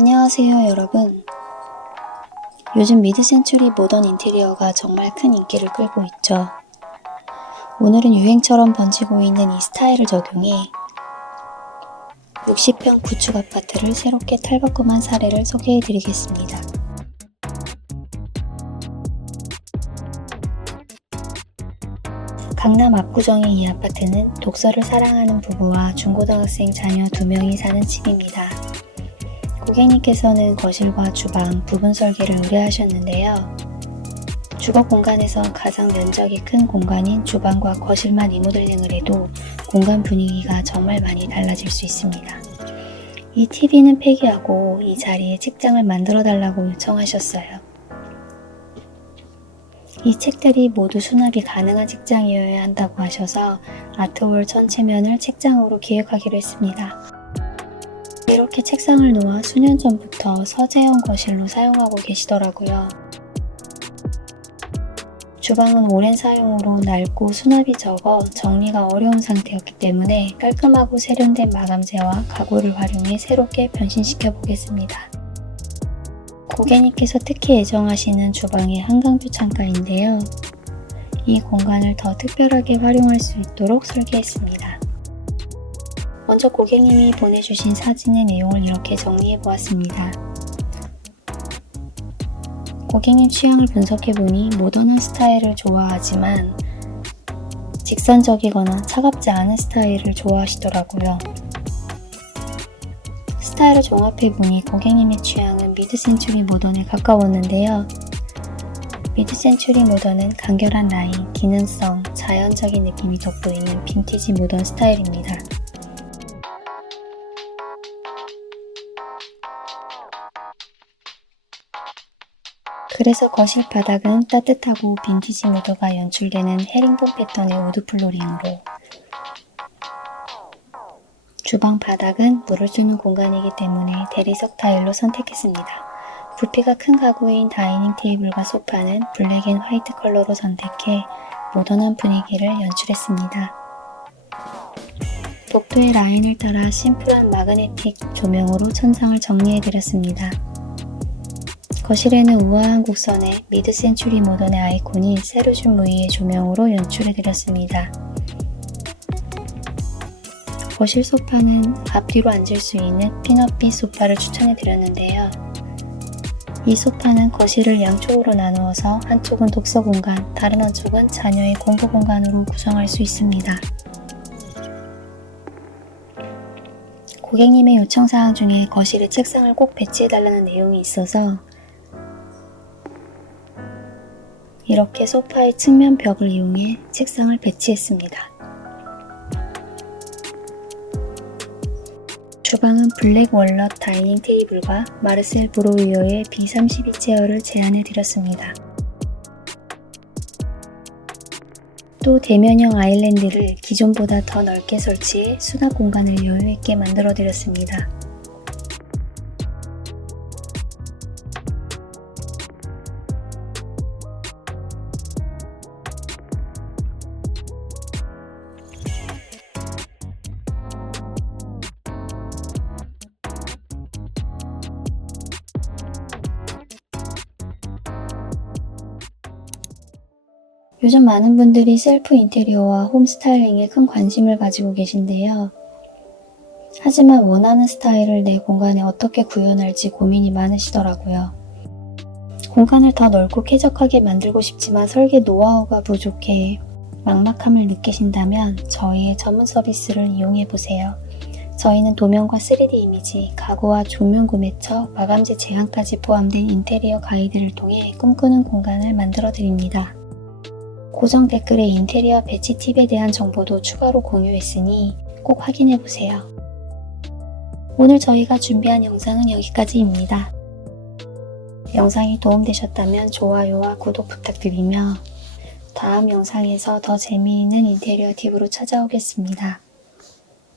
안녕하세요 여러분. 요즘 미드센추리 모던 인테리어가 정말 큰 인기를 끌고 있죠. 오늘은 유행처럼 번지고 있는 이 스타일을 적용해 60평 구축 아파트를 새롭게 탈바꿈한 사례를 소개해 드리겠습니다. 강남 압구정의 이 아파트는 독서를 사랑하는 부부와 중고등학생 자녀 두 명이 사는 집입니다. 고객님께서는 거실과 주방 부분 설계를 의뢰하셨는데요. 주거 공간에서 가장 면적이 큰 공간인 주방과 거실만 리모델링을 해도 공간 분위기가 정말 많이 달라질 수 있습니다. 이 TV는 폐기하고 이 자리에 책장을 만들어 달라고 요청하셨어요. 이 책들이 모두 수납이 가능한 책장이어야 한다고 하셔서 아트월 전체면을 책장으로 기획하기로 했습니다. 이렇게 책상을 놓아 수년 전부터 서재형 거실로 사용하고 계시더라고요. 주방은 오랜 사용으로 낡고 수납이 적어 정리가 어려운 상태였기 때문에 깔끔하고 세련된 마감재와 가구를 활용해 새롭게 변신시켜 보겠습니다. 고객님께서 특히 애정하시는 주방의 한강뷰 창가인데요. 이 공간을 더 특별하게 활용할 수 있도록 설계했습니다. 먼저 고객님이 보내주신 사진의 내용을 이렇게 정리해 보았습니다. 고객님 취향을 분석해 보니 모던한 스타일을 좋아하지만 직선적이거나 차갑지 않은 스타일을 좋아하시더라고요. 스타일을 종합해 보니 고객님의 취향은 미드센추리 모던에 가까웠는데요. 미드센추리 모던은 간결한 라인, 기능성, 자연적인 느낌이 돋보이는 빈티지 모던 스타일입니다. 그래서 거실 바닥은 따뜻하고 빈티지 무드가 연출되는 헤링본 패턴의 우드 플로링으로 주방 바닥은 물을 주는 공간이기 때문에 대리석 타일로 선택했습니다. 부피가 큰 가구인 다이닝 테이블과 소파는 블랙 앤 화이트 컬러로 선택해 모던한 분위기를 연출했습니다. 복도의 라인을 따라 심플한 마그네틱 조명으로 천장을 정리해드렸습니다. 거실에는 우아한 곡선에 미드 센추리 모던의 아이콘이 세로준 무늬의 조명으로 연출해드렸습니다. 거실 소파는 앞뒤로 앉을 수 있는 피넛빛 소파를 추천해드렸는데요. 이 소파는 거실을 양쪽으로 나누어서 한쪽은 독서 공간, 다른 한쪽은 자녀의 공부 공간으로 구성할 수 있습니다. 고객님의 요청사항 중에 거실에 책상을 꼭 배치해달라는 내용이 있어서 이렇게 소파의 측면 벽을 이용해 책상을 배치했습니다. 주방은 블랙 월넛 다이닝 테이블과 마르셀 브로이어의 B32 체어를 제안해 드렸습니다. 또 대면형 아일랜드를 기존보다 더 넓게 설치해 수납 공간을 여유있게 만들어 드렸습니다. 요즘 많은 분들이 셀프 인테리어와 홈 스타일링에 큰 관심을 가지고 계신데요. 하지만 원하는 스타일을 내 공간에 어떻게 구현할지 고민이 많으시더라고요. 공간을 더 넓고 쾌적하게 만들고 싶지만 설계 노하우가 부족해 막막함을 느끼신다면 저희의 전문 서비스를 이용해 보세요. 저희는 도면과 3D 이미지, 가구와 조명 구매처, 마감재 제한까지 포함된 인테리어 가이드를 통해 꿈꾸는 공간을 만들어 드립니다. 고정 댓글에 인테리어 배치 팁에 대한 정보도 추가로 공유했으니 꼭 확인해보세요. 오늘 저희가 준비한 영상은 여기까지입니다. 영상이 도움되셨다면 좋아요와 구독 부탁드리며 다음 영상에서 더 재미있는 인테리어 팁으로 찾아오겠습니다.